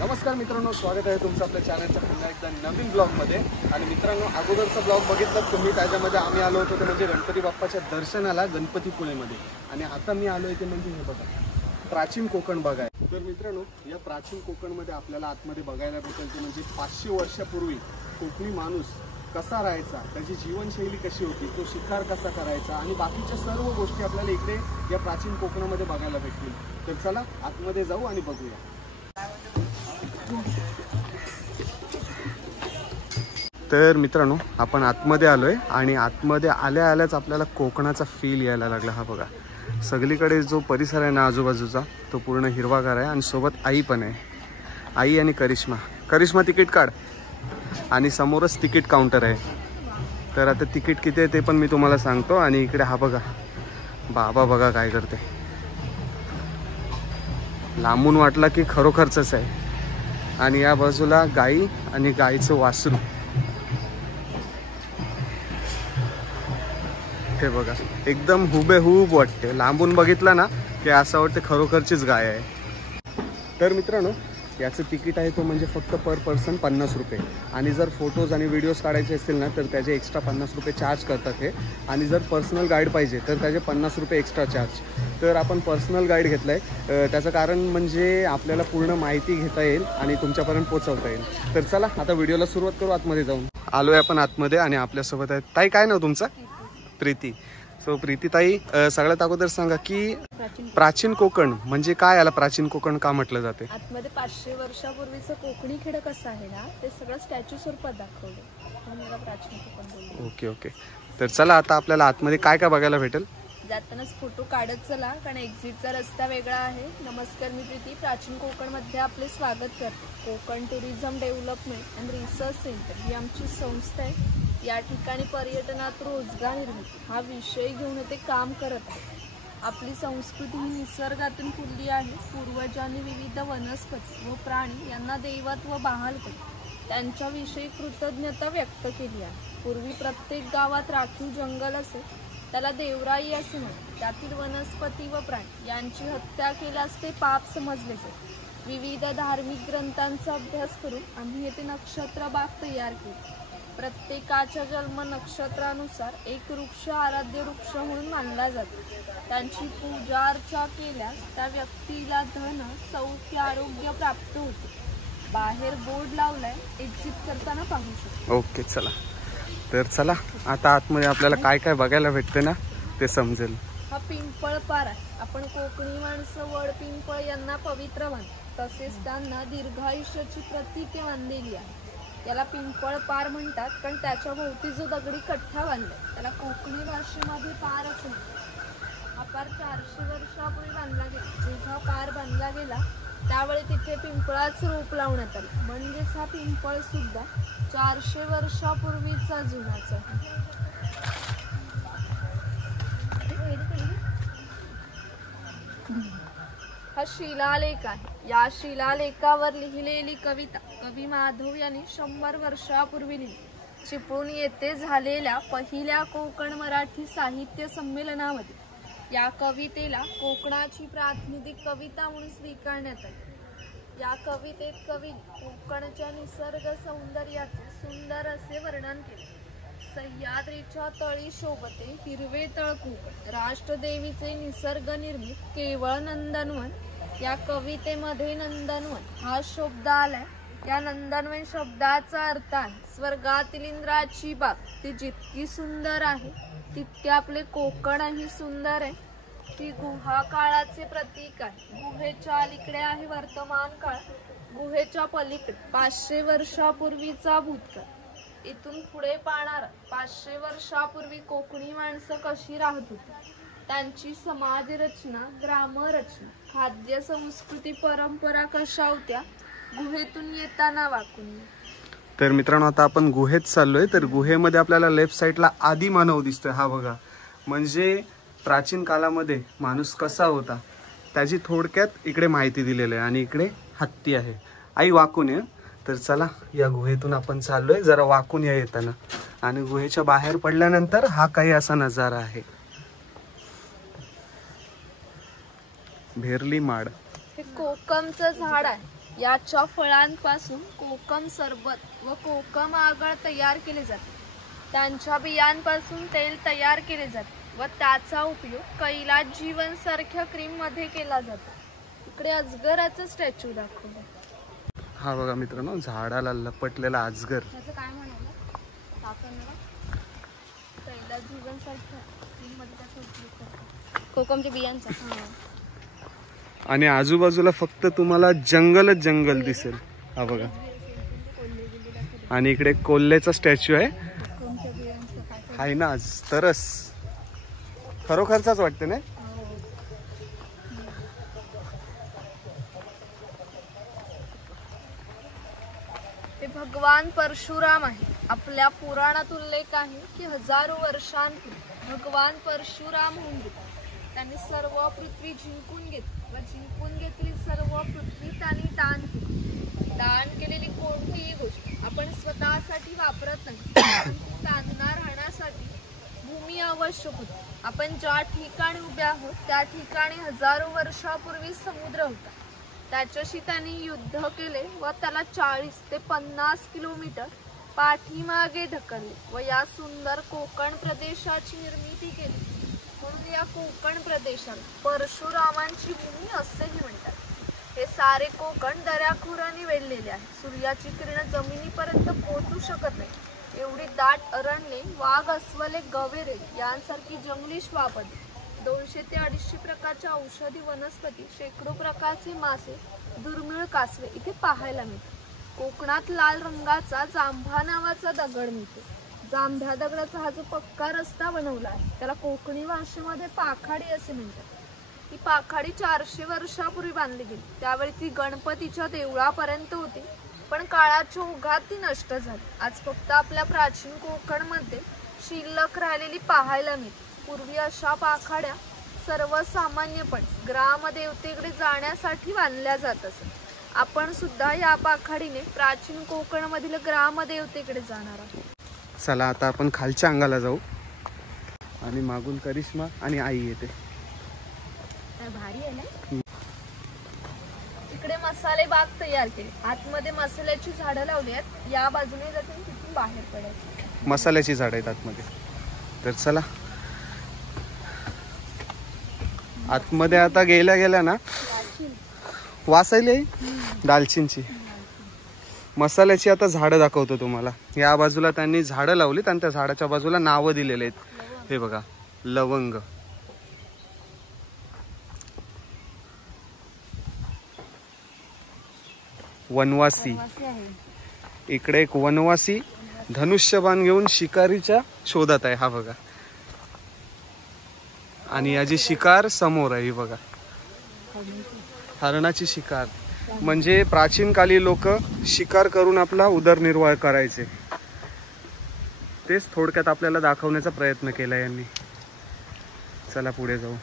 नमस्कार मित्रांनो, स्वागत आहे तुमचं आपल्या चॅनलच्या पुन्हा एकदा नवीन ब्लॉगमध्ये। आणि मित्रांनो, अगोदरचा ब्लॉग बघितलात तुम्ही, त्याच्यामध्ये आम्ही आलो होतो ते म्हणजे गणपती बाप्पाच्या दर्शनाला गणपतीपुळेमध्ये। आणि आता मी आलो इथे म्हणजे हे बघा, प्राचीन कोकण बघाय। तर मित्रांनो, या प्राचीन कोकणमध्ये आपल्याला आतमध्ये बघायला भेटेल ते म्हणजे 500 वर्षापूर्वी कोकणी माणूस कसा राहायचा, त्याची जीवनशैली कशी होती, तो शिकार कसा करायचा आणि बाकीच्या सर्व गोष्टी आपल्याला इकडे या प्राचीन कोकणामध्ये बघायला भेटतील। तर चला आतमध्ये जाऊ आणि बघूया। तर मित्रांनो, आपण आतमध्ये आलोय आणि आतमध्ये आल्या आल्याच आपल्याला कोकणाचा फील यायला लागला। हा बघा, सगळीकडे जो परिसर आहे ना आजूबाजूचा, तो पूर्ण हिरवागार आहे आणि सोबत आई पण आहे, आई आणि करिश्मा तिकीट काढ। आणि समोरच तिकीट काउंटर आहे। तर आता तिकीट किती आहे ते पण मी तुम्हाला सांगतो। आणि इकडे हा बघा, बाबा बघा काय करते, लांबून वाटला की खरोखरच आहे। आणि या बाजूला गाई आणि गाईचं वासरू, हे बघा एकदम हुबेहूब वाटते। लांबून बघितलं ना की असं वाटतं खरोखरचीच गाय आहे। तर मित्रांनो, याचं तिकीट आहे तो म्हणजे फक्त पर पर्सन 50 रुपये। आणि जर फोटोज आणि व्हिडिओज काढायचे असतील ना तर त्याचे एक्स्ट्रा 50 रुपये चार्ज करतात हे। आणि जर पर्सनल गाईड पाहिजे तर त्याचे 50 रुपये एक्स्ट्रा चार्ज। तर आपण पर्सनल गाईड घेतला आहे, त्याचं कारण म्हणजे आपल्याला पूर्ण माहिती घेता येईल आणि तुमच्यापर्यंत पोहोचवता येईल। तर चला आता व्हिडिओला सुरुवात करू। आतमध्ये जाऊन आलोय आपण आतमध्ये आणि आपल्यासोबत आहे ताई। काय नाव तुमचं? प्रीती। सो प्रीती ताई, सगळ्यात अगोदर सांगा की प्राचीन कोकण म्हणजे काय, याला प्राचीन कोकण का म्हटलं जाते? आतमध्ये 500 वर्षापूर्वीचं कोकणी खेड कसं आहे ना, ते सगळं स्टॅच्यू स्वरूपात दाखवलं म्हणून याला प्राचीन कोकण बोलतो। ओके ओके, तर चला आता आपल्याला आतमध्ये काय काय बघायला भेटेल? जातानाच फोटो काढत चला, कारण एक्झिटचा रस्ता वेगळा आहे। नमस्कार, मी प्रीती प्राचीन कोकणमध्ये आपले स्वागत करते। Konkan tourism development and research centre ही आमची संस्था आहे। या ठिकाणी पर्यटनात रोजगार निर्मिती हा विषय घेऊन ते काम करत आहे। आपली संस्कृती ही निसर्गातून फुलली आहे। पूर्वजांनी विविध वनस्पती व प्राणी यांना दैवत्व बहाल केले, त्यांच्याविषयी कृतज्ञता व्यक्त केली आहे। पूर्वी प्रत्येक गावात राखीव जंगल असे, त्याला देवराई असे म्हणतात। त्यातील वनस्पती व प्राणी यांची हत्या केल्यास ते पाप समजले जाते। विविध धार्मिक ग्रंथांचा अभ्यास करून आम्ही येथे नक्षत्र बाग तयार केली। प्रत्येकाच्या जन्म नक्षत्रानुसार एक वृक्ष आराध्य वृक्ष म्हणून मानला जातो। त्यांची पूजा अर्चा केल्यास त्या व्यक्तीला धन, सौख्य, आरोग्य प्राप्त होते। बाहेर बोर्ड लावलाय, एक्झिट करताना पाहू शकतो। ओके चला, तर चला आता आतमध्ये आपल्याला काय काय बघायला भेटते ना ते समजेल। हा पिंपळ पार आहे। आपण कोकणी माणसं वड पिंपळ यांना पवित्र मानतात, तसेच त्यांना दीर्घायुष्याची प्रतीके मानलेली आहे। याला पिंपळ पार म्हणतात, कारण त्याच्या भोवती जो दगडी कठ्ठा बांधलाय त्याला कोकणी भाषेमध्ये पार असं म्हणतात। हा पार 400 वर्षापूर्वी बांधला गेला। जेव्हा पार बांधला गेला त्यावेळी तिथे पिंपळाचं रोप लावण्यात आलं, म्हणजेच हा पिंपळ सुद्धा 400 वर्षापूर्वीचा जुनाच आहे। हा शिलालेख आहे। या शिलालेखावर लिहिलेली कविता कवी माधव यांनी 100 वर्षापूर्वी लिहिली। चिपळूण येथे झालेल्या पहिल्या कोकण मराठी साहित्य संमेलनामध्ये या कवितेला कोकणाची प्रातिनिधिक कविता म्हणून स्वीकारण्यात आली। या कवितेत कवी कोकणच्या निसर्ग सौंदर्याचे सुंदर असे वर्णन केले। सह्याद्रीच्या तळी शोभते हिरवे तळ कोकण, राष्ट्रदेवीचे निसर्ग निर्मित केवळ नंदनवन। या कवितेमध्ये नंदनवन हा शब्द आलाय। या नंदनवन शब्दाचा अर्थ आहे स्वर्गातील इंद्राची बाग। ती जितकी सुंदर आहे तितके आपले कोकणही सुंदर आहे। ती गुहा काळाचे प्रतीक आहे। गुहेच्या अलीकडे आहे वर्तमान काळ, गुहेच्या पलीकडे 500 वर्षापूर्वीचा भूतकाळ। इथून पुढे पाहणार 500 वर्षापूर्वी कोकणी माणसं कशी राहत होती, त्यांची समाज रचना, ग्रामरचना, खाद्य संस्कृती, परंपरा कशा होत्या, गुहेतून येताना वाकून। तर मित्रांनो, आता आपण गुहेत चाललोय। तर गुहेमध्ये आपल्याला लेफ्ट साईडला आदी मानव दिसतोय। हा बघा, म्हणजे प्राचीन काळामध्ये माणूस कसा होता त्याची थोडक्यात इकडे माहिती दिलेली आहे। आणि इकडे हत्ती आहे। आई वाकून ये। तर चला या गुहेतून आपण चाललोय, जरा वाकून या येताना। आणि गुहेच्या बाहेर पडल्यानंतर हा काही असा नजारा आहे। भेरली माड हे कोकमचं झाड आहे। याच्या फळांपासून कोकम सरबत व कोकम आगळ तयार केले जाते. त्यांच्या बियांपासून तेल तयार केले जाते व त्याचा उपयोग कैलास जीवन सारख्या क्रीम मध्ये केला जातो. इकडे अजगराचं स्टॅच्यू दाखवलं. हा बघा मित्रांनो, झाडाला लपटलेला अजगर. त्याचं काय म्हणाला? कैलास जीवन सारख्या क्रीम मध्ये त्याचा उपयोग करतात, कोकमच्या बियांचा. आणि आजूबाजूला फक्त तुम्हाला जंगलच जंगल दिसेल. हा बघा, आणि इकडे कोल्हेचा स्टॅच्यू आहे. हाय ना आज तरस खरोखरचाच वाटते ना. ते भगवान परशुराम आहे. आपल्या पुराणात उल्लेख आहे की हजारो वर्षांपूर्वी भगवान परशुराम होऊन गेले. त्यांनी सर्व पृथ्वी जिंकून घेतली व जिंकून घेतली सर्व पृथ्वी त्यांनी दान केली. दान केलेली कोणतीही गोष्ट आपण स्वतःसाठी वापरत नाही, परंतु त्यांना राहण्यासाठी भूमी आवश्यक होती. आपण ज्या ठिकाणी उभे आहोत त्या ठिकाणी हजारो वर्षापूर्वी समुद्र होता. त्याच्याशी त्यांनी युद्ध केले व त्याला 40 ते 50 किलोमीटर पाठीमागे ढकलले व या सुंदर कोकण प्रदेशाची निर्मिती केली. म्हणून या कोकण प्रदेशाला परशुरामांची भूमी असेही म्हणतात. हे सारे कोकण दऱ्याखोऱ्याने वेढलेले आहे. सूर्याची किरण जमिनीपर्यंत पोहोचू शकत नाही एवढी दाट अरण्ये, वाघ, अस्वले, गवेरे यांसारखी जंगली श्वापदे, 200 ते 250 प्रकारच्या औषधी वनस्पती, शेकडो प्रकारचे मासे, दुर्मिळ कासवे इथे पाहायला मिळतात. कोकणात लाल रंगाचा जांभा नावाचा दगड मिळतो. जांभ्या दगडाचा हा जो पक्का रस्ता बनवला आहे त्याला कोकणी भाषेमध्ये पाखाडी असे म्हणतात. ही पाखाडी 400 वर्षापूर्वी बांधली गेली. त्यावेळी ती गणपतीच्या देवळापर्यंत होती, पण काळाच्या ओघात ती नष्ट झाली. आज फक्त आपल्या प्राचीन कोकणमध्ये शिल्लक राहिलेली पाहायला मिळते. पूर्वी अशा पाखाड्या सर्वसामान्यपणे ग्रामदेवतेकडे जाण्यासाठी बांधल्या जात असत. आपण सुद्धा या पाखाडीने प्राचीन कोकणमधील ग्रामदेवतेकडे जाणार आहोत. चला आता आपण खालच्या अंगाला जाऊ. आणि मागून करिश्मा आणि आई येते. भारी आहे ना. इकडे मसाले बाग तयार केले. आतमध्ये मसाल्याची झाडं लावली आहेत. या बाजूने जातील तिथून बाहेर पडायचं. मसाल्याची झाडं आहेत आतमध्ये. तर चला आतमध्ये. आता गेल्या गेल्या ना वासायली दालचिनीची मसाल्याची आता झाडं दाखवतो तुम्हाला. या बाजूला त्यांनी झाडं लावलीत आणि त्या झाडाच्या बाजूला नावं दिलेले आहेत. हे बघा, लवंग, वनवासी. इकडे एक वनवासी धनुष्यबाण घेऊन शिकारीच्या शोधात आहे. हा बघा, आणि याची शिकार समोर आहे. बघा, हरणाची शिकार. म्हणजे प्राचीन काली लोक शिकार करून आपला उदरनिर्वाह करायचे. तेच थोडक्यात आपल्याला दाखवण्याचा प्रयत्न केला यांनी. चला पुढे जाऊ.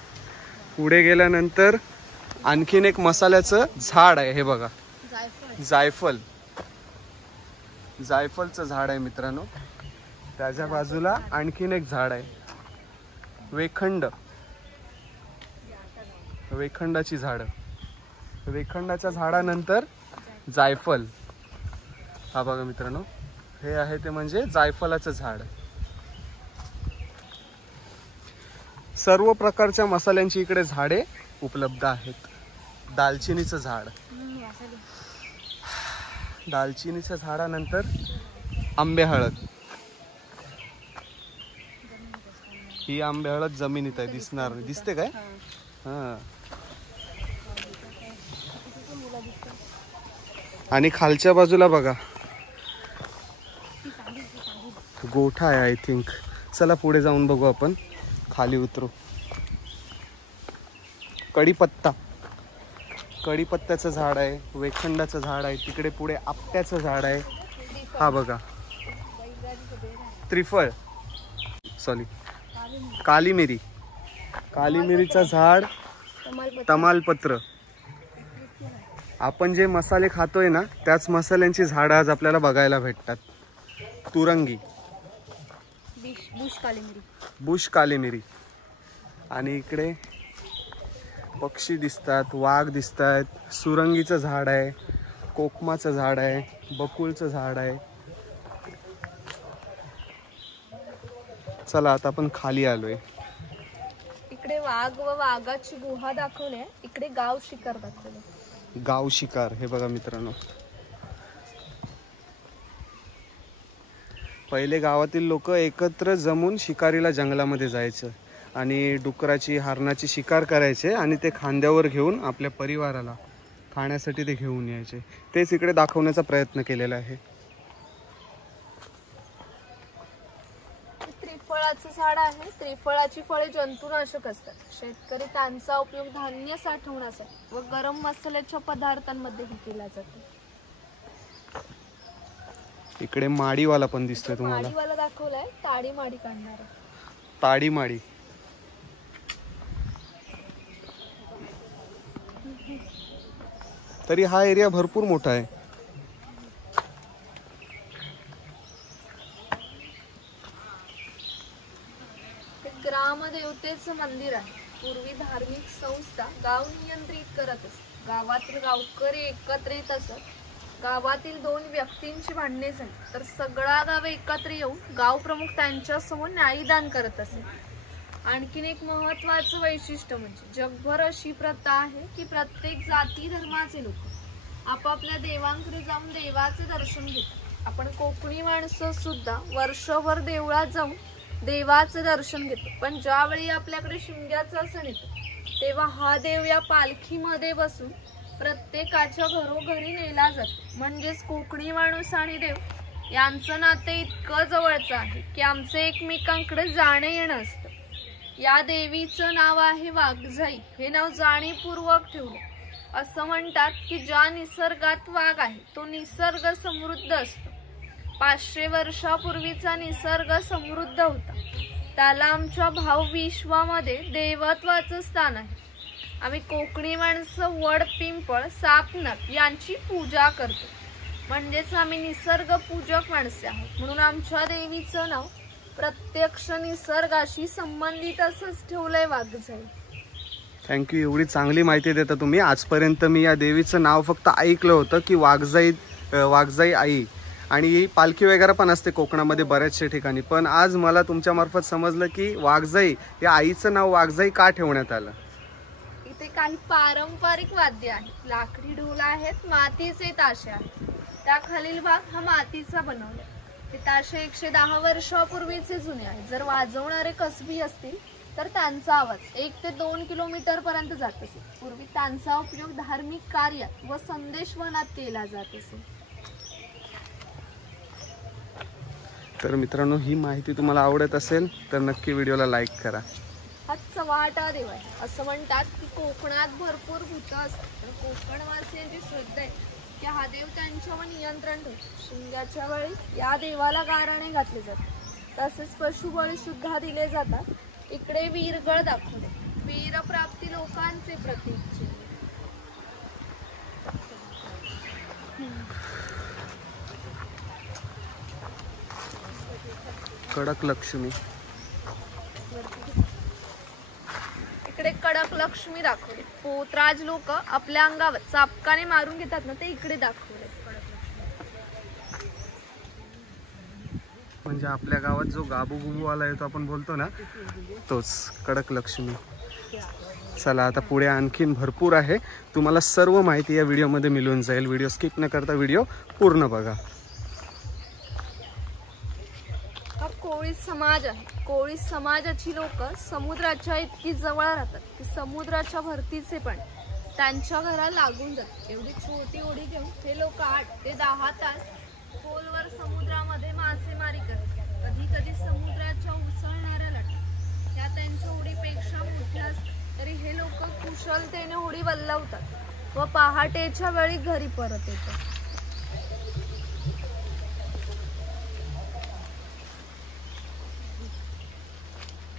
पुढे गेल्यानंतर आणखीन एक मसाल्याचं झाड आहे. हे बघा, जायफल. जायफलचं झाड आहे मित्रांनो. त्याच्या बाजूला आणखीन एक झाड आहे, वेखंड. वेखंडाची झाडं. वेखंडाच्या झाडानंतर जायफल. हा बघा मित्रांनो, हे आहे ते म्हणजे जायफलाचं झाड. सर्व प्रकारच्या मसाल्यांची इकडे झाडे उपलब्ध आहेत. दालचिनीचं झाड. दालचिनीच्या झाडानंतर आंबे हळद. ही आंबे हळद जमिनीत आहे, दिसणार नाही. दिसते काय? हा. आणि खालच्या बाजूला बघा गोठा आहे आय थिंक. चला पुढे जाऊन बघू आपण. खाली उतरू. कढीपत्ता. कढीपत्त्याचं झाड आहे, वेखंडाचं झाड आहे. तिकडे पुढे आपट्याचं झाड आहे. हा बघा, त्रिफळ, सॉरी काली मिरी. काली मिरीचं झाड, तमालपत्र. आपण जे मसाले खातोय ना त्याच मसाल्यांची झाडं आज आपल्याला बघायला भेटतात. तुरंगी, बुश काली मिरी. आणि इकडे पक्षी दिसतात, वाघ दिसतात. सुरंगीचं झाड आहे, कोकमाचं झाड आहे, बकुळचं झाड आहे. चला आता आपण खाली आलोय. इकडे वाघ व वाघाची गुहा दाखवली, इकडे गाव शिकार दाखवले. गाव शिकार हे बघा मित्रांनो, पहिले गावातील लोक एकत्र जमून शिकारीला जंगलामध्ये जायचं आणि डुकराची हरणाची शिकार करायचे आणि ते खांद्यावर घेऊन आपल्या परिवाराला खाण्यासाठी ते घेऊन यायचे. तेच इकडे दाखवण्याचा प्रयत्न केलेला आहे. त्रिफळाचं झाड आहे. त्रिफळाची फळे जंतुनाशक असतात. शेतकरी त्यांचा उपयोग धान्य साठवण्यासाठी व गरम मसाल्याच्या पदार्थांमध्येही केला जातो. इकडे माडीवाला पण दिसतोय तुम्हाला. माडीवाला दाखवलाय, ताडी माडी काढणार. ताडी माडी. तरी हा एरिया भरपूर मोठा आहे. ग्रामदेवतेचं मंदिर आहे. पूर्वी धार्मिक संस्था गाव नियंत्रित करत असत. गावातील गावकरी एकत्र येत असत. गावातील 2 व्यक्तींची भांडणे झाली तर सगळा गाव एकत्र येऊन गाव प्रमुख त्यांच्या समोर न्यायदान करत असे. आणखीन एक महत्वाचं वैशिष्ट्य म्हणजे जगभर अशी प्रथा आहे की प्रत्येक जाती धर्माचे लोक आपापल्या देवांकडे जाऊन देवाचे दर्शन घेतात. आपण कोकणी माणसं सुद्धा वर्षभर देवळात जाऊन देवाचं दर्शन घेतो, पण ज्यावेळी आपल्याकडे शिमग्याचा सण येतो तेव्हा हा देव या पालखीमध्ये बसून प्रत्येकाच्या घरोघरी नेला जातो. म्हणजेच कोकणी माणूस आणि देव यांचं नाते इतकं जवळचं आहे की आमचं एकमेकांकडे जाणं येणं असतं. या देवीचं नाव आहे वाघजाई. हे नाव जाणीवपूर्वक ठेवलं. असं म्हणतात की ज्या निसर्गात वाघ आहे तो निसर्ग समृद्ध असतो. 500 वर्षापूर्वीचा निसर्ग समृद्ध होता. त्याला आमच्या भावविश्वामध्ये देवत्वाचं स्थान आहे. आम्ही कोकणी माणसं वड, पिंपळ, साप, नर यांची पूजा करतो. म्हणजेच आम्ही निसर्ग पूजक माणसे आहोत. म्हणून आमच्या देवीचं नाव प्रत्यक्ष निसर्गाशी संबंधित असंच ठेवलंय वाघजाई. थँक्यू. एवढी चांगली माहिती देता तुम्ही. आजपर्यंत मी या देवीचं नाव फक्त ऐकलं होतं की वाघजाई आई, आणि पालखी वगैरे पण असते कोकणामध्ये बऱ्याचशा ठिकाणी, पण आज मला तुमच्या मार्फत समजलं की वाघजाई या आईचं नाव वाघजाई का ठेवण्यात आलं. इथे काही पारंपरिक वाद्य आहेत. लाकडी ढोल आहेत, मातीचे ताशे आहेत. त्याखालील भाग हा मातीचा बनवला. हे ताशे 110 वर्षापूर्वीचे जुने आहेत. जर वाजवणारे कसबी असतील तर त्यांचा आवाज 1 ते 2 किलोमीटर पर्यंत जात असेल. पूर्वी त्यांचा उपयोग धार्मिक कार्यात व संदेशवहनात केला जात असे. तर मित्रांनो, ही माहिती तुम्हाला आवडत असेल तर नक्की व्हिडिओला लाईक करा. हा चव्हाटा देव आहे. असं म्हणतात की कोकणात भरपूर भूत असतात, तर कोकणवासियांची श्रद्धा आहे की हा देव त्यांच्यावर नियंत्रण ठेवतो. शिमग्याच्या वेळी या देवाला गाराणे घातले जातात. तसेच पशुबळी सुद्धा दिले जातात. इकडे वीरगळ दाखवले. वीरप्राप्ती लोकांचे प्रतीक. कडक लक्ष्मी. इकडे कडक लक्ष्मी दाखवली. पोतराज लोक आपल्या अंगावर चापकाने मारून घेतात ना, ते इकडे दाखवले. म्हणजे आपल्या गावात जो गाबू वाला येतो आपण बोलतो ना, तोच कडक लक्ष्मी. चला आता पुढे आणखीन भरपूर आहे. तुम्हाला सर्व माहिती या व्हिडिओमध्ये मिळून जाईल. व्हिडिओ स्किप न करता व्हिडिओ पूर्ण बघा. हा कोळी समाज आहे. कोळी समाजाची लोक समुद्राच्या इतकी जवळ राहतात की समुद्राच्या भरतीचे पण त्यांच्या घराला लागून जातात. एवढी छोटी ओढी घेऊन हे लोक 8 ते 10 तास खोलवर समुद्रामध्ये मासेमारी करतात. कधी कधी समुद्राच्या उसळणाऱ्या लाटा त्या त्यांच्या होडीपेक्षा मोठ्या असतात, तरी हे लोक कुशलतेने होडी वल्लवतात व पहाटेच्या वेळी घरी परत येतात.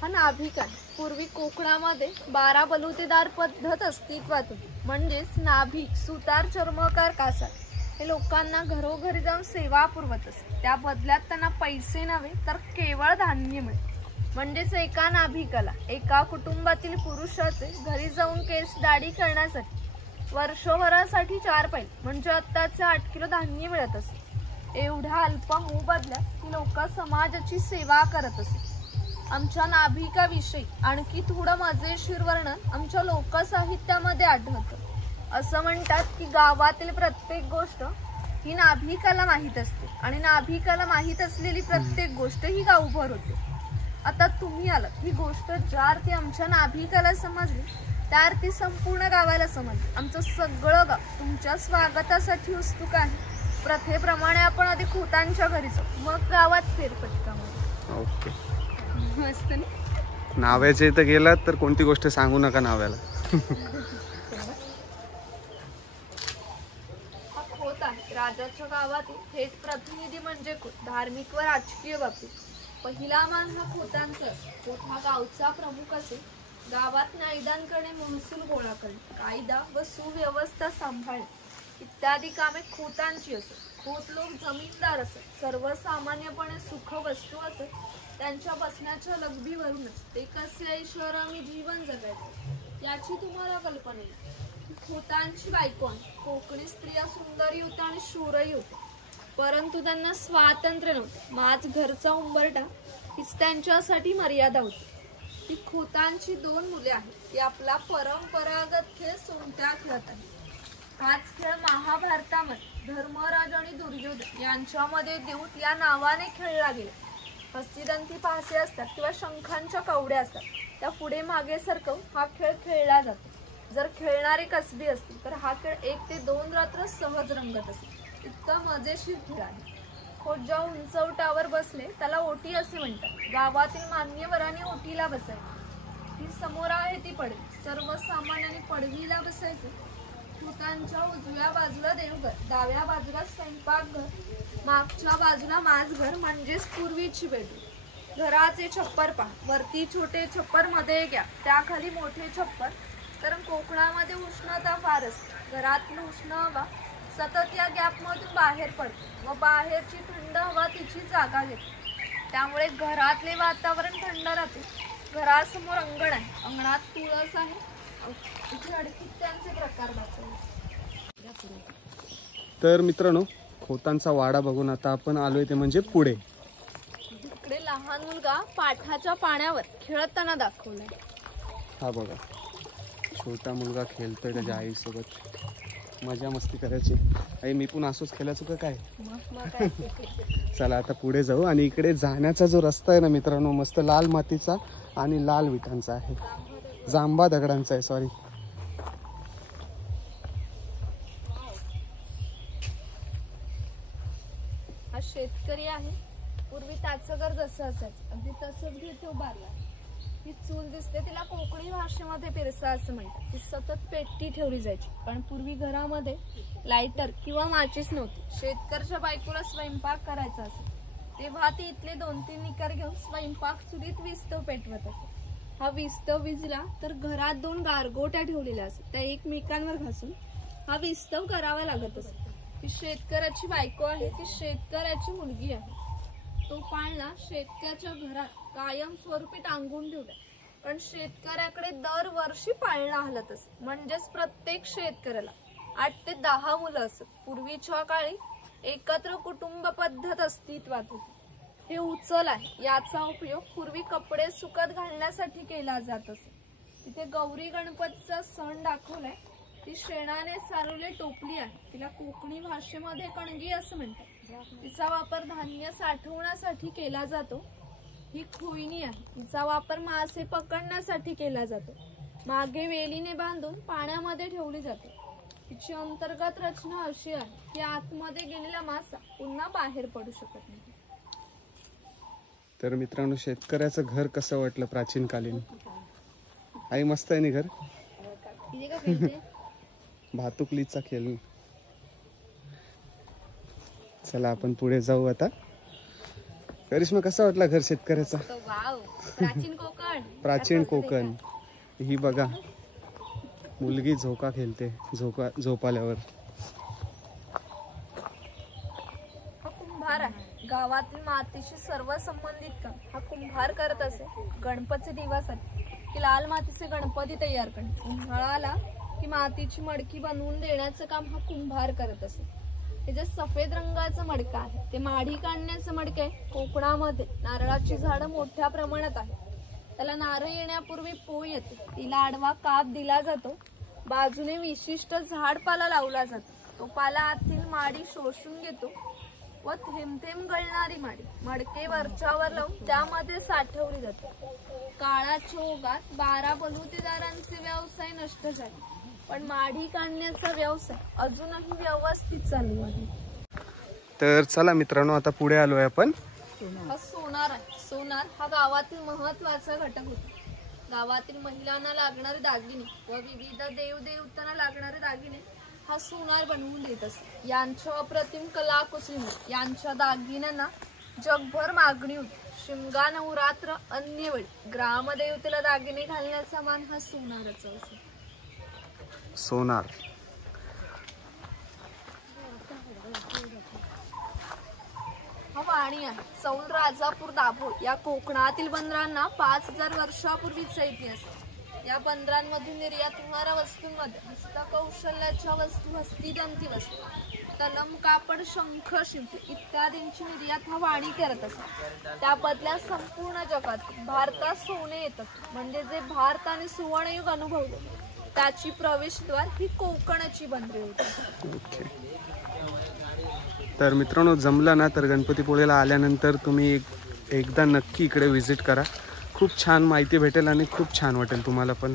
हा नाभिक आहे. पूर्वी कोकणामध्ये 12 बलुतेदार पद्धत अस्तित्वात होती. म्हणजेच नाभिक, सुतार, चर्मकार, कासार हे लोकांना घरोघरी जाऊन सेवा पुरवत असत. त्या बदल्यात त्यांना पैसे नव्हे तर केवळ धान्य मिळते. म्हणजेच एका नाभिकाला एका कुटुंबातील पुरुषाचे घरी जाऊन केस दाढी करण्यासाठी वर्षभरासाठी 4 पैल म्हणजे आत्ताचे 8 किलो धान्य मिळत असे. एवढ्या अल्प मोबदल्यात ती लोक समाजाची सेवा करत असे. आमच्या नाभिकाविषयी आणखी थोडं मजेशीर वर्णन आमच्या लोकसाहित्यामध्ये आढळतं. असं म्हणतात की गावातील प्रत्येक गोष्ट ही नाभिकाला माहीत असते आणि नाभिकाला माहीत असलेली प्रत्येक गोष्ट ही गावभर होते. आता तुम्ही आलात, ही गोष्ट ज्या अर्थी आमच्या नाभिकाला समजली त्या अर्थी संपूर्ण गावाला समजली. आमचं सगळं गाव तुमच्या स्वागतासाठी उत्सुक आहे. प्रथेप्रमाणे आपण आधी खोतांच्या घरी जाऊ, मग गावात फेरफटका मारू. ओके, मस्त ना. नाव्याच्या इथं गेलात तर कोणती गोष्ट सांगू नका नाव्याला. हा खोत आहे राजाच्या गावातील थेट प्रतिनिधी म्हणजे खोत. धार्मिक व राजकीय बाबतीत पहिला मान हा खोतांचा असतो. खोत हा गावचा प्रमुख असेल. गावात न्यायदानकडे महसूल गोळा करणे, कायदा व सुव्यवस्था सांभाळणे इत्यादी कामे खोतांची असत. खोत लोक जमीनदार असत. सर्वसामान्यपणे सुख वस्तू असत. त्यांच्या बसण्याच्या लग्बीवरूनच ते कसे ऐषारामी जीवन जगायचे याची तुम्हाला कल्पना येईल. खोतांची बायको कोकणी स्त्रिया सुंदरही होत्या आणि शूरही होत्या, परंतु त्यांना स्वातंत्र्य नव्हते. माझ घरचा उंबरठा हीच त्यांच्यासाठी मर्यादा होती. ती खोतांची 2 मुले आहेत. ती आपला परंपरागत खेळ सोंगट्या खेळत आहेत. हाच खेळ महाभारतामध्ये धर्मराज आणि दुर्योधन यांच्यामध्ये देऊत या नावाने खेळला गेला. हस्तिदंती पासे असतात किंवा शंखांच्या कवड्या असतात, त्या पुढे मागे सरकवून हा खेळ खेळला जातो. जर खेळणारे कसबी असतील तर हा खेळ 1 ते 2 रात्र सहज रंगत असेल. इतका मजेशीर खेळ आहे. खोत ज्या उंचवटावर बसले त्याला ओटी असे म्हणतात. गावातील मान्यवरांनी ओटीला बसायचे. ती समोर आहे ती पडवी. सर्वसामान्यांनी पडवीला बसायचे. खोतांच्या उजव्या बाजूला देवघर, डाव्या बाजूला स्वयंपाकघर, मागच्या बाजूला माझघर म्हणजेच पूर्वीची बेडरूम. घराचे छप्पर पहा. वरती छोटे छप्पर मध्ये घ्या, त्याखाली मोठे छप्पर. कारण कोकणामध्ये उष्णता फार असते. घरातील उष्ण हवा सतत या गॅपमधून बाहेर पडते व बाहेरची थंड हवा तिची जागा घेते. त्यामुळे घरातले वातावरण थंड राहते. घरासमोर अंगण आहे. अंगणात तुळस आहे. इथे अडकित्यांचे प्रकार दाखवले. तर मित्रांनो, खोतांचा वाडा बघून आता आपण आलोय ते म्हणजे पुढे. इकडे लहान मुलगा पाठाच्या पाण्यावर खेळताना दाखवलाय. हा बघा, छोटा मुलगा खेळतोय त्याच्या आईसोबत. मजा मस्ती करायची. आई मी पण असंच खेळायचो का काय? चला आता पुढे जाऊ. आणि इकडे जाण्याचा जो रस्ता आहे ना मित्रांनो, मस्त लाल मातीचा आणि लाल विटांचा आहे. जांबा दगडांचा आहे, सॉरी. हा शेतकरी आहे. पूर्वी त्याचं घर जसं असायचं अगदी तसंच घर तो उभारला. ही चूल दिसते, तिला कोकणी भाषेमध्ये पिरसा असं म्हणतात. ती सतत पेटी ठेवली जायची, कारण पूर्वी घरामध्ये लायटर किंवा माचीस नव्हती. शेतकऱ्याच्या बायकोला स्वयंपाक करायचा असे तेव्हा ती इथले 2-3 निकर घेऊन स्वयंपाक चुलीत विस्तव पेटवत असे. हा विस्तव विजला तर घरात 2 गारगोट्या ठेवलेल्या असत, त्या एकमेकांवर घासून हा विस्तव करावा लागत असे. ती शेतकऱ्याची बायको आहे, ती शेतकऱ्याची मुलगी आहे. तो पाळणा शेतकऱ्याच्या घरात कायम स्वरूपी टांगून ठेवला, पण शेतकऱ्याकडे दरवर्षी पाळणा हलत असे. म्हणजेच प्रत्येक शेतकऱ्याला 8 ते 10 मुलं असत. पूर्वीच्या काळी एकत्र कुटुंब पद्धत अस्तित्वात होती. हे उचल आहे, याचा उपयोग पूर्वी कपडे सुकत घालण्यासाठी केला जात असे. तिथे गौरी गणपतीचा सण दाखवलाय. ती शेणाने सारवलेली टोपली आहे. तिला कोकणी भाषेमध्ये कणगी असं म्हणतात. तिचा वापर धान्य साठवण्यासाठी केला जातो. ही खोईनी आहे. तिचा वापर मासे पकडण्यासाठी केला जातो. मागे वेलीने बांधून पाण्यामध्ये ठेवली जाते. तिची अंतर्गत रचना अशी आहे की आतमध्ये गेलेला मासा पुन्हा बाहेर पडू शकत नाही. तर मित्रांनो, शेतकऱ्याचं घर कसं वाटलं प्राचीन कालीन? आई मस्त आहे ना घर. भातुकलीचा खेळ. चला आपण पुढे जाऊ आता. करिश्मा, कसा वाटला घर शेतकऱ्याचा? प्राचीन कोकण. प्राचीन कोकण. ही बघा, मुलगी झोका खेळते झोपाल्यावर. हा कुंभार आहे. गावातील मातीशी सर्व संबंधित काम हा कुंभार करत असे. गणपती दिवसात की लाल मातीचे गणपती तयार करणे, उन्हाळा आला की मातीची मडकी बनवून देण्याचं काम हा कुंभार करत असे. हे जे सफेद रंगाचं मडकं आहे ते माडी काढण्याचं मडकं आहे. कोकणामध्ये नारळाची झाडं मोठ्या प्रमाणात आहेत. त्याला नारळ येण्यापूर्वी पोळ येते, तिला आडवा काप दिला जातो, बाजूने विशिष्ट झाडपाला लावला जातो. तो पाला आतील माडी शोषून घेतो व थेंब थेंब गळणारी माडी मडके वरच्यावर लावून त्यामध्ये साठवली जाते. काळाच्या ओघात 12 बलुतेदारांचे व्यवसाय नष्ट झाले, पण माडी काढण्याचा व्यवसाय अजूनही व्यवस्थित चालू आहे. तर चला मित्रांनो, आता पुढे आलोय आपण. हा सोनार आहे. सोनार हा गावातील महत्वाचा घटक होता. गावातील महिलांना लागणारे दागिने व विविध देवदेवतांना लागणारे दागिने हा सोनार बनवून देत असे. यांच्या अप्रतिम कलाकुसरीने यांच्या दागिन्यांना जगभर मागणी होती. शिमगा, नवरात्र, अन्य वेळी ग्रामदेवतेला दागिने घालण्याचा मान हा सोनाराचा असे. सोनार हा वाणी आहे. चौल, राजापूर, दाभोळ या कोकणातील बंदरांना 5000 वर्षापूर्वीचा इतिहास आहे. या बंदरांमधून निर्यात होणाऱ्या वस्तूंमध्ये हस्तकौशल्याच्या वस्तू, हस्तिदंती वस्तू, तलम, कापड, शंख, शिंपी इत्यादींची निर्यात हा वाणी करत असतो. त्याबदल्या संपूर्ण जगात भारतात सोने येत असते. म्हणजे जे भारत आणि सुवर्णयुग अनुभवले त्याची प्रवेशद्वार ही कोकणाची बंदरे होती. तर मित्रांनो, जमलं ना तर गणपतीपुळेला आल्यानंतर तुम्ही एकदा नक्की इकडे व्हिजिट करा. खूप छान माहिती भेटेल आणि खूप छान वाटेल तुम्हाला पण.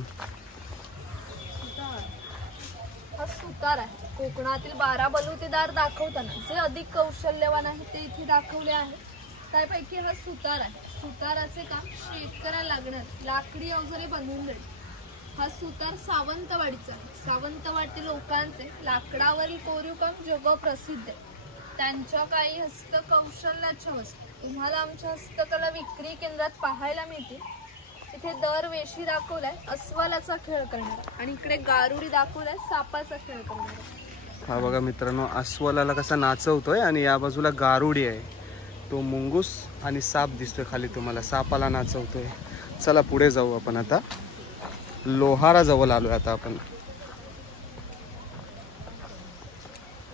हा सुतार आहे. कोकणातील 12 बलुतेदार दाखवताना जे अधिक कौशल्यवान आहे ते इथे दाखवले आहे. त्यापैकी हा सुतार आहे. सुताराचे काम शेतकऱ्याला लागणार लाकडी अवजारे बनवून देणे. हा सुतार सावंतवाडीचा आहे. सावंतवाडी लोकांचे लाकडावरील कोरीव काम जगप्रसिद्ध आहे. त्यांच्या काही हस्तकौशल्याच्या वस्तू तुम्हाला आमच्या हस्तकला विक्री केंद्रात पाहायला मिळतील. इथे दरवेशी दाखवलाय अस्वलाचा खेळ करणारा आणि इकडे गारुडी दाखवलाय सापाचा खेळ करणारा. हा बघा मित्रांनो, अस्वलाला कसा नाचवतोय आणि या बाजूला गारुडी आहे. तो मुंगूस आणि साप दिसतोय खाली तुम्हाला, सापाला नाचवतोय. चला पुढे जाऊ आपण. आता लोहारा जवळ आलोय आता आपण.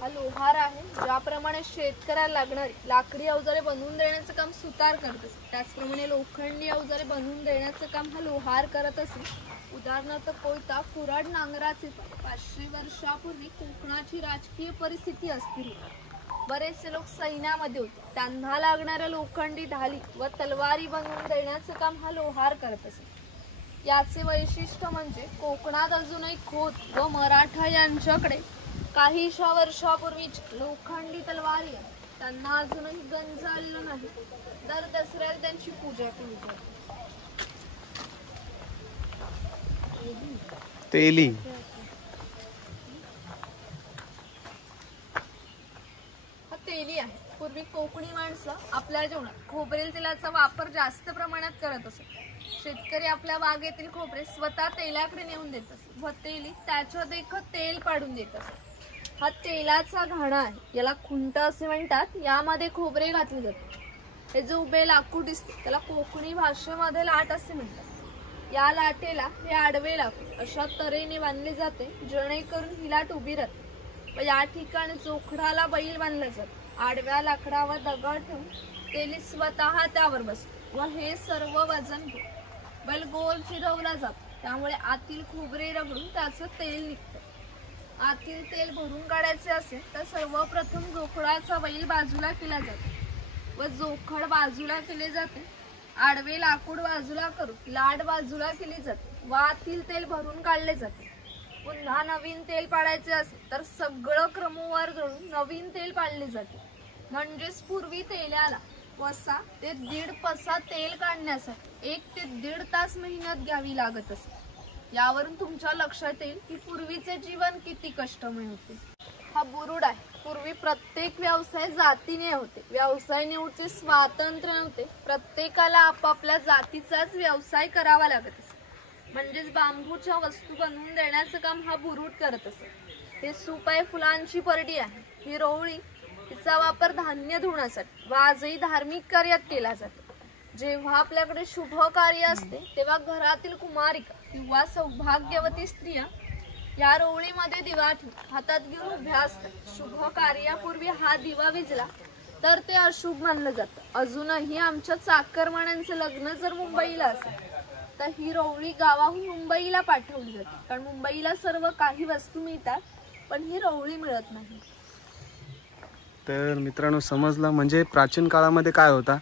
हा लोहार आहे. ज्याप्रमाणे शेतकऱ्याला लागणारी लाकडी अवजारे बनवून देण्याचं काम सुतार करत असे, त्याचप्रमाणे लोखंडी अवजारे बनवून देण्याचं काम हा लोहार करत असे. उदाहरणार्थ कोयता, कुऱ्हाड, नांगराचे 500 वर्षापूर्वी कोकणाची राजकीय परिस्थिती अस्थिर होती. बरेचसे लोक सैन्यामध्ये होते. त्यांना लागणाऱ्या लोखंडी ढाली व तलवारी बनवून देण्याचं काम हा लोहार करत असे. याचे वैशिष्ट्य म्हणजे कोकणात अजूनही खोत व मराठा यांच्याकडे काहीशा वर्षापूर्वीच लोखंडी तलवारी आहे. त्यांना अजूनही गंज आलेलं नाही. दर दसऱ्याला त्यांची पूजा केली जाते. तेली हा तेली आहे. पूर्वी कोकणी माणसं आपल्या जेवणात खोबरेल तेलाचा वापर जास्त प्रमाणात करत असत. शेतकरी आपल्या बागेतील खोबरे स्वतः तेलाकडे नेऊन देत असत व तेली त्याच्या देखत तेल पाडून देत असत. हा तेलाचा घाणा आहे. याला खुंट असे म्हणतात. यामध्ये खोबरे घातले जाते. हे जे उभे लाकूड दिसते त्याला कोकणी भाषेमध्ये लाट असे म्हणतात. या लाटेला हे आडवे लाकूड अशा तऱ्हेने बांधले जाते जेणेकरून ही लाट उभी राहते व या ठिकाणी जोखडाला बैल बांधला जातो. आडव्या लाकडावर दगड ठेवून तेली स्वतः त्यावर बसतो व हे सर्व वजन बैल गोल फिरवला जातो. त्यामुळे आतील खोबरे रगडून त्याचं तेल निघतं. आतील तेल भरून काढायचे असेल तर सर्वप्रथम जोखडाचा बैल बाजूला केला जातो व जोखड बाजूला केले जाते. आडवे लाकूड बाजूला करून लाट बाजूला केली जाते व आतील तेल भरून काढले जाते. पुन्हा नवीन तेल पाडायचे असेल तर सगळं क्रमवार जळून नवीन तेल पाडले जाते. म्हणजेच पूर्वी तेलाला वसा ते 1.5 पसा तेल काढण्यासाठी 1 ते 1.5 तास मेहनत घ्यावी लागत असे. यावरून तुमच्या लक्षात येईल की पूर्वीचे जीवन किती कष्टमय होते. हा बुरुड आहे. पूर्वी प्रत्येक व्यवसाय जातीने होते. व्यवसाय निवडचे स्वातंत्र्य नव्हते. प्रत्येकाला आपापल्या जातीचाच व्यवसाय करावा लागत असे. म्हणजेच बांबूच्या वस्तू बनवून देण्याचं काम हा बुरुड करत असे. हे सूप आहे. फुलांची परडी आहे. ही रोवळी, तिचा वापर धान्य धुण्यासाठी व आजही धार्मिक कार्यात केला जातो. जेव्हा आपल्याकडे शुभ कार्य असते तेव्हा घरातील कुमारिका किंवा सौभाग्यवती स्त्रिया या रोवळीमध्ये दिवा ठेवून हातात घेऊन उभ्या असतात. शुभ कार्यापूर्वी हा दिवा विझला तर ते अशुभ मानलं जातं. अजूनही आमच्या चाकरमान्यांचं लग्न जर मुंबईला असेल तर ही रोवळी गावाहून मुंबईला पाठवली जाते, कारण मुंबईला सर्व काही वस्तू मिळतात पण ही रोवळी मिळत नाही. तर मित्रांनो समजलं, म्हणजे प्राचीन काळामध्ये काय होता,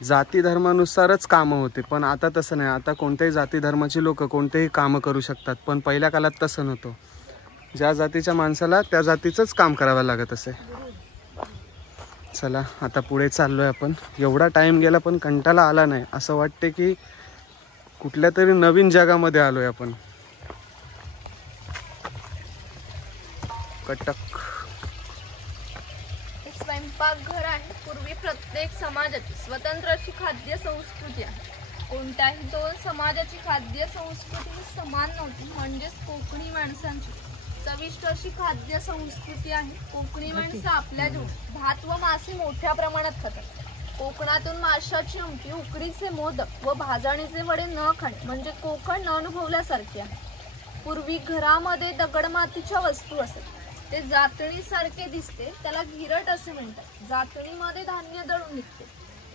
जाती धर्मानुसारच कामं होते, पण आता तसं नाही. आता कोणत्याही जाती धर्माची लोक कोणतेही कामं करू शकतात, पण पहिल्या काळात तसं नव्हतं. ज्या जातीच्या माणसाला त्या जातीचंच काम करावं लागत असे. चला आता पुढे चाललोय आपण. एवढा टाइम गेला पण कंटाळा आला नाही, असं वाटते की कुठल्या तरी नवीन जगामध्ये आलोय आपण. कटक स्वयंपाकघर आहे. पूर्वी प्रत्येक समाजाची स्वतंत्र अशी खाद्य संस्कृती आहे. कोणत्याही दोन समाजाची खाद्य संस्कृती समान नव्हती. म्हणजेच कोकणी माणसांची चविष्ट अशी खाद्य संस्कृती आहे. कोकणी माणसं आपल्या जेवणात भात व मासे मोठ्या प्रमाणात खातात. कोकणातून माशाची आमटी, उकडीचे मोदक व भाजणीचे वडे न खाणे म्हणजे कोकण न अनुभवल्यासारखे आहे. पूर्वी घरामध्ये दगडमातीच्या वस्तू असत. ते जातणीसारखे दिसते, त्याला घिरट असे म्हणतात. जातणीमध्ये धान्य दळून निघते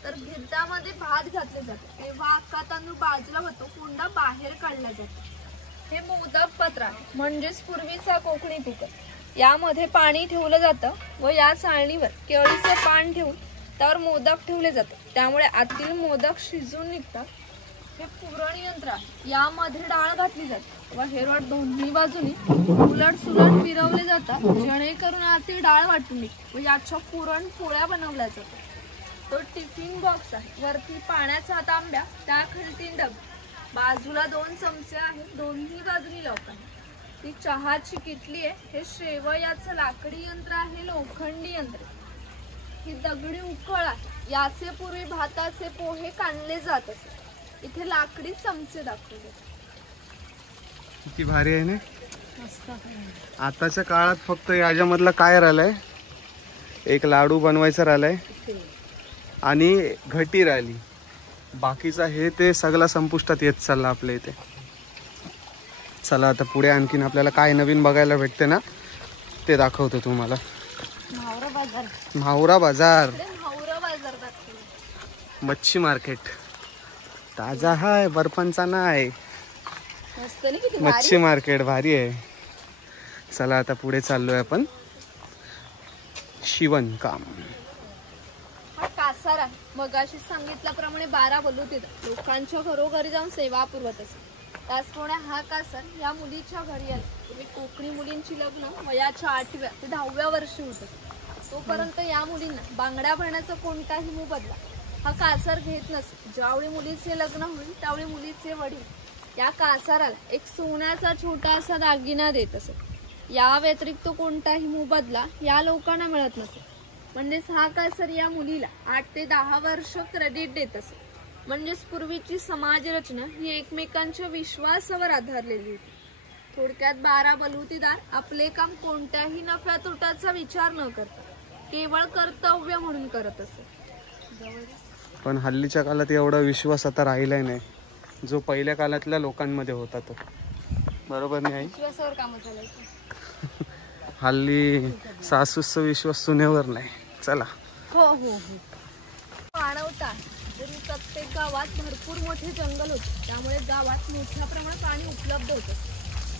तर घिरटामध्ये भात घातले जाते. तेव्हा अख्खा तांदूळ बाजूला होतो, कोंडा बाहेर काढला जातो. हे मोदक पात्र आहे, म्हणजेच पूर्वीचा कोकणी कुकर. यामध्ये पाणी ठेवलं जातं व या चाळणीवर केळीचे पान ठेवून त्यावर मोदक ठेवले जाते, त्यामुळे आतील मोदक शिजून निघतात. हे पुरण यंत्र आहे. यामध्ये डाळ घातली जाते व हेरवट दोन्ही बाजूनी उलट सुलट फिरवले जातात, जेणेकरून आतील डाळ वाटून निघते व याच्या पुरण पोळ्या बनवल्या जातात. तो टिफिन बॉक्स आहे. वरती पाण्याचा तांब्या, त्याखाली डब, बाजूला 2 चमचे आहेत, दोन्ही बाजूनी लॉक आहे. ती चहाची किटली आहे. हे शेवयाचं लाकडी यंत्र आहे, लोखंडी यंत्र. ही दगडी उकळ आहे. याचे पूर्वी भाताचे पोहे काढले जात असे. इथे लाकडी चमचे दाखवले. किती भारी आहे ना. आताच्या काळात फक्त याच्यामधलं काय राहिलंय, एक लाडू बनवायचं राहिलंय आणि घटी राहिली. बाकीचा हे ते सगळं संपुष्टात येत चाललं आपल्या इथे. चला आता पुढे आणखीन आपल्याला काय नवीन बघायला भेटते ना ते दाखवतो तुम्हाला. म्हावरा बाजार मच्छी मार्केट ताजा हाय, बर्फांचा नाही. मच्छी मार्केट भारी आहे. चला आता पुढे चाललोय आपण. शिवण काम. हा कासार आहे. मगाशी सांगितल्याप्रमाणे 12 बलूत येतात. लोकांच्या घरोघरी जाऊन सेवा पुरवत असते. त्याचप्रमाणे हा कासार या मुलीच्या घरी आला. तुम्ही कोकणी मुलींची लग्न वयाच्या 8व्या ते 10व्या वर्षी होत असते. तोपर्यंत या मुलींना बांगड्या भरण्याचा कोणताही मोबदला हा कासार घेत नसे. ज्यावेळी मुलीचे लग्न होईल त्यावेळी मुलीचे वडील या कासाराला एक सोन्याचा छोटासा दागिना देत असत. या व्यतिरिक्त कोणताही मोबदला या लोकांना मिळत नसे. म्हणजेच हा कासार या मुलीला 8 ते 10 वर्ष क्रेडिट देत असे. म्हणजेच पूर्वीची समाज रचना ही एकमेकांच्या विश्वासावर आधारलेली होती. थोडक्यात 12 बलुतीदार आपले काम कोणत्याही नफ्या तोट्याचा विचार न करता केवळ कर्तव्य म्हणून करत असे. पण हल्लीच्या काळात एवढा विश्वास आता राहिलाय नाही, जो पहिल्या काळातल्या लोकांमध्ये होता तो. बरोबर नाही? विश्वासावर काम चालायचं. हल्ली सासूचा विश्वास सुनेवर नाही. चला. हो हो हो. पाणवता जरी प्रत्येक गावात भरपूर मोठे जंगल होते, त्यामुळे गावात मोठ्या प्रमाणात पाणी उपलब्ध होतं.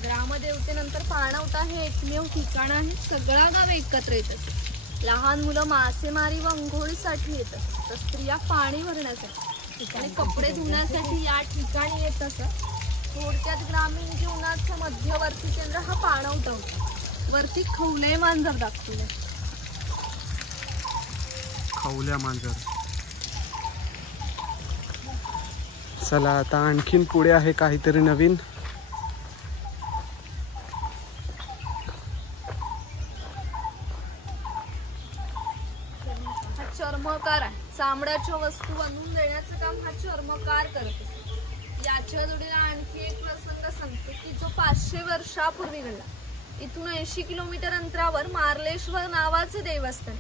ग्रामदेवतेनंतर पाणवता हे एकमेव ठिकाण आहे. सगळा गाव एकत्र येत असते. लहान मुलं मासेमारी व अंघोळीसाठी येतात, तर स्त्रिया पाणी भरण्यासाठी आणि कपडे धुण्यासाठी या ठिकाणी येत असत. थोडक्यात ग्रामीण जीवनाचं मध्यवर्ती केंद्र हा पाणवता होता. वरती खवले मांजर दाखवले. खवल्या मांजर. चला आता आणखीन पुढे आहे काहीतरी नवीन. चर्मकार आहे. चामड्याच्या वस्तू बनवून देण्याचं काम हा चर्मकार करत असतो. याच्या जोडीला आणखी एक प्रसंग सांगतो की जो 500 वर्षापूर्वी घडला. इथून 80 किलोमीटर अंतरावर मार्लेश्वर नावाचे देवस्थान.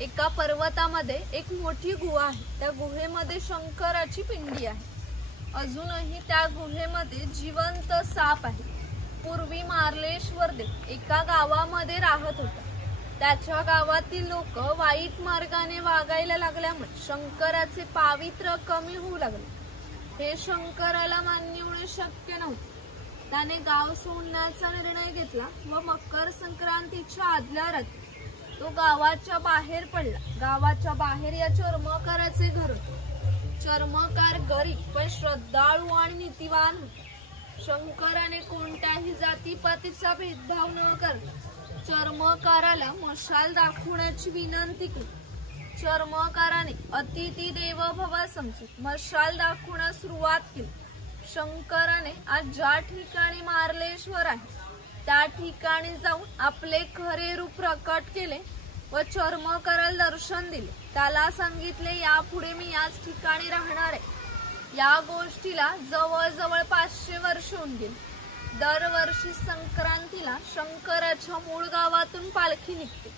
एका पर्वतामध्ये एक मोठी गुहा आहे. त्या गुहेमध्ये शंकराची पिंडी आहे. अजूनही त्या गुहेमध्ये जिवंत साप आहे. पूर्वी मार्लेश्वर देव एका गावामध्ये राहत होता. त्याच्या गावातील लोक वाईट मार्गाने वागायला लागल्यामुळे शंकराचे पावित्र्य कमी होऊ लागले. हे शंकराला मान्य होणे शक्य नव्हते. त्याने गाव सोडण्याचा निर्णय घेतला व मकर संक्रांतीच्या आदल्या रात्री तो गावाच्या बाहेर पडला. गावाच्या बाहेर या चर्मकाराचे घर होते. चर्मकार गरीब पण श्रद्धाळू आणि नीतिवान होते. शंकराने कोणत्याही जातीपातीचा भेदभाव न करता चर्मकाराला मशाल दाखवण्याची विनंती केली. चर्मकाराने अतिथी देव भव समजून मशाल दाखवण्यास सुरुवात केली. शंकराने आज ज्या ठिकाणी मार्लेश्वर आहे त्या ठिकाणी जाऊन आपले खरे रूप प्रकट केले व चर्मकाराला दर्शन दिले. त्याला सांगितले, यापुढे मी याच ठिकाणी राहणार आहे. या गोष्टीला जवळजवळ 500 वर्ष होऊन गेली. दरवर्षी संक्रांतीला शंकराच्या मूळ गावातून पालखी निघते.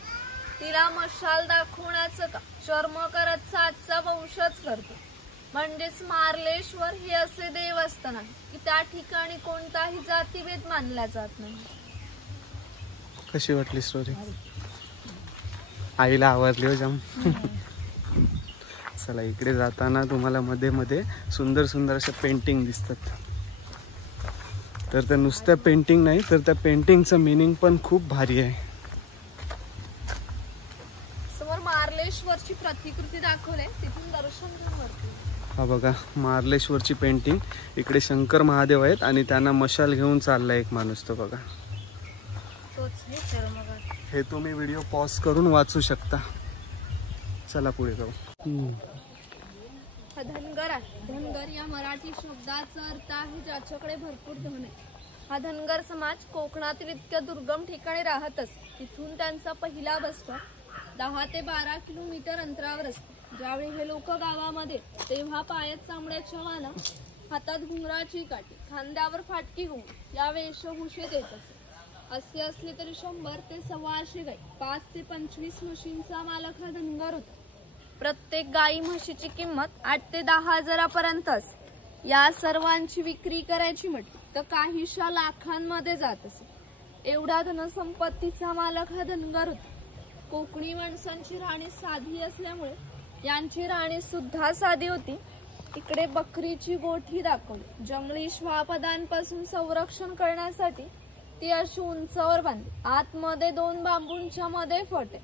तिला मशाल दाखवण्याचं का चर्मकाराचा आजचा वंशच करतो. म्हणजेच मार्लेश्वर हे असे देवस्थान आहे की त्या ठिकाणी कोणताही जातीभेद मानला जात नाही. कशी वाटली स्टोरी? आईला आवडली हो जाम. चला, इकडे जाताना तुम्हाला मध्ये मध्ये सुंदर सुंदर असे पेंटिंग दिसतात. तर त्या नुसत्या पेंटिंग नाही तर त्या पेंटिंगचं मिनिंग पण खूप भारी आहे. समोर मार्लेश्वरची प्रतिकृती दाखवले, तिथून दर्शन घेऊन वरती. हा बघा, मार्लेश्वरची पेंटिंग. इकडे शंकर महादेव आहेत आणि त्यांना मशाल घेऊन चाललाय एक माणूस. तो बघा, हे तुम्ही व्हिडिओ पॉज करून वाचू शकता. चला पुढे जाऊ. हा धनगर आहे. धनगर या मराठी शब्दाचा अर्थ आहे ज्याच्याकडे भरपूर धन आहे. हा धनगर समाज कोकणातील इतक्या दुर्गम ठिकाणी राहत असतो. तिथून त्यांचा पहिला बस स्टॉप 10 ते 12 किलोमीटर अंतरावर असतो. ज्यावेळी हे लोक गावामध्ये तेव्हा पायात चामड्याच्या वाना, हातात घुंगराची काठी, खांद्यावर फाटकी घुंगरू या वेशभूषेत येत असत. असे असले तरी 100 ते 125 गाई, 5 ते 25 म्हशींचा मालक हा धनगर होता. प्रत्येक गाई म्हशीची किंमत 8 ते 10 हजारापर्यंत असते. या सर्वांची विक्री करायची म्हटली तर काहीशा लाखांमध्ये जात असे. एवढा धनसंपत्तीचा मालक हा धनगर होता. कोकणी माणसांची राहणी साधी असल्यामुळे यांची राहणी सुद्धा साधी होती. इकडे बकरीची गोठी दाखवली. जंगली श्वापदांपासून संरक्षण करण्यासाठी ती अशी उंचावर बांधली. आतमध्ये 2 बांबूंच्या मध्ये फटे,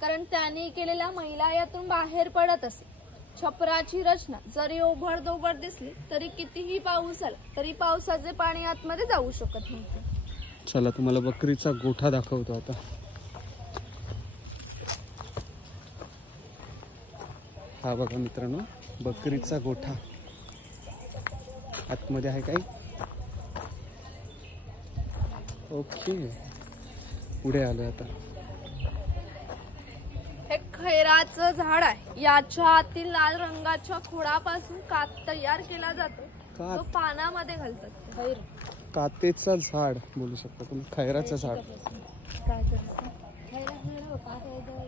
कारण त्यांनी केलेल्या मैला यातून बाहेर पडत असे. छपराची रचना जरी ओबडधोबड दिसली तरी कितीही पाऊस आला तरी पावसाचे पाणी आतमध्ये जाऊ शकत नव्हते. चला, तुम्हाला बकरीचा गोठा दाखवतो आता. हा बघा मित्रांनो, बकरीचा गोठा. आतमध्ये आहे काही. ओके, पुढे आलोय आता. हे खैराचं झाड आहे. याच्या आतील लाल रंगाच्या खोडापासून कात तयार केला जातो. तो पानामध्ये घालतात. कातेचं झाड बोलू शकता तुम्ही, खैराचं झाड.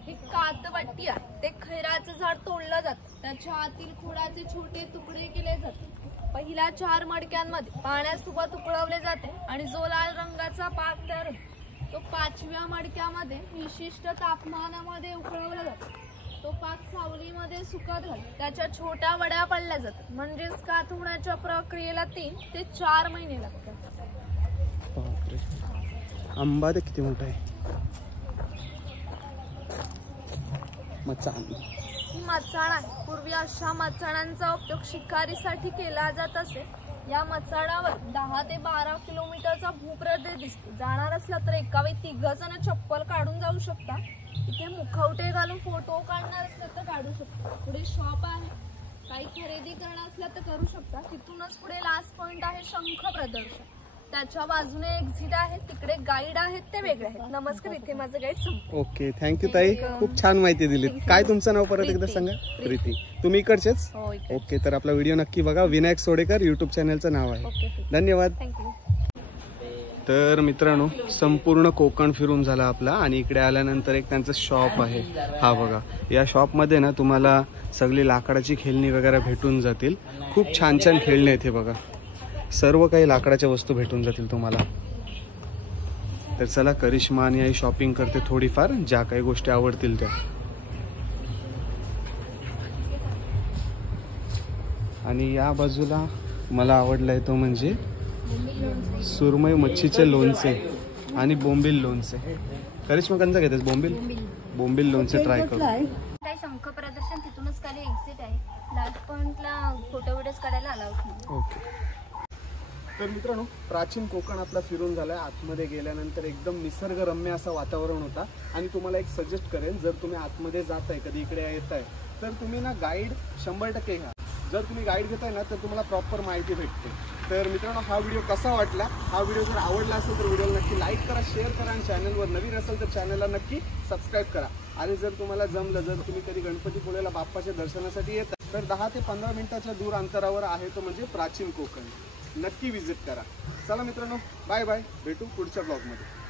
ही कातवट्टी आहे. ते खैराचं झाड तोडलं जातं. त्याच्या आतील खोडाचे छोटे तुकडे केले जातात. पहिल्या 4 मडक्यांमध्ये पाण्यासोबत उकळवले जाते आणि जो लाल रंगाचा पाक तयार होतो तो 5व्या मडक्यामध्ये विशिष्ट तापमानामध्ये उकळवला जातो. तो पाक सावलीमध्ये सुकत घालून त्याच्या छोट्या वड्या पडल्या जातात. म्हणजेच कात होण्याच्या प्रक्रियेला 3 ते 4 महिने लागतात. बापरे, आंबा ते किती मोठा आहे. मचाण. ही मचाण आहे. पूर्वी अशा मचाणांचा उपयोग शिकारीसाठी केला जात असे. या मचाणावर 10 ते 12 किलोमीटरचा भूप्रदेश दिसतो. जाणार असला तर एका वेळी 3 जण चप्पल काढून जाऊ शकता. इथे मुखवटे घालून फोटो काढणार असलं तर काढू शकता. पुढे शॉप आहे. काही खरेदी करणार असलं तर करू शकता. तिथूनच पुढे लास्ट पॉइंट आहे शंख प्रदर्शन. त्याच्या बाजूने एक्झिट आहे. तिकडे गाईड आहेत, ते वेगळे आहेत. नमस्कार, इथे माझं गाईड संपलं. ओके, थँक्यू ताई, खूप छान माहिती दिली. काय तुमचं नाव परत एकदा सांगा? प्रीती. तुम्ही इकडचेच? ओके, तर आपला व्हिडिओ नक्की बघा. विनायक सोडेकर युट्यूब चॅनलचं नाव आहे. धन्यवाद. तर मित्रांनो, संपूर्ण कोकण फिरून झाला आपला आणि इकडे आल्यानंतर एक त्यांचं शॉप आहे. हा बघा, या शॉपमध्ये ना तुम्हाला सगळी लाकडाची खेळणी वगैरे भेटून जातील. खूप छान छान खेळणी आहेत. हे बघा, सर्व काही लाकडाच्या वस्तू भेटून जातील तुम्हाला. तर चला करिश्मा आणि आई शॉपिंग करते थोडीफार, ज्या काही गोष्टी आवडतील त्या. आणि या बाजूला मला आवडलाय तो म्हणजे सुरमई मच्छीचे लोणचे आणि बोंबील लोणचे. करिश्मा कंचा घेतेस? बोंबील लोणचे ट्राय करू. शंख प्रदर्शन तिथूनच खाली एक्झिट आहे. लास्ट पॉइंटला फोटो व्हिडिओज काढायला अलाउड नाही. ओके. तर मित्रांनो, प्राचीन कोकण आपला फिरून झालाय. आतमध्ये गेल्यानंतर एकदम निसर्गरम्य असं वातावरण होता. आणि तुम्हाला एक सजेस्ट करेन, जर तुम्ही आतमध्ये जाताय, कधी इकडे येताय, तर तुम्ही ना गाईड 100% घ्या. जर तुम्ही गाईड घेताय ना तर तुम्हाला प्रॉपर माहिती भेटते. तर मित्रांनो, हा व्हिडिओ कसा वाटला? हा व्हिडिओ जर आवडला असेल तर व्हिडिओला नक्की लाईक करा, शेअर करा आणि चॅनलवर नवीन असेल तर चॅनलला नक्की सबस्क्राईब करा. आणि जर तुम्हाला जमलं, जर तुम्ही कधी गणपतीपुळेला बाप्पाच्या दर्शनासाठी येता, तर 10 ते 15 मिनिटाच्या दूर अंतरावर आहे तो म्हणजे प्राचीन कोकण. नक्की विजिट करा. चला मित्रांनो, बाय बाय. भेटू पुढच्या ब्लॉगमध्ये.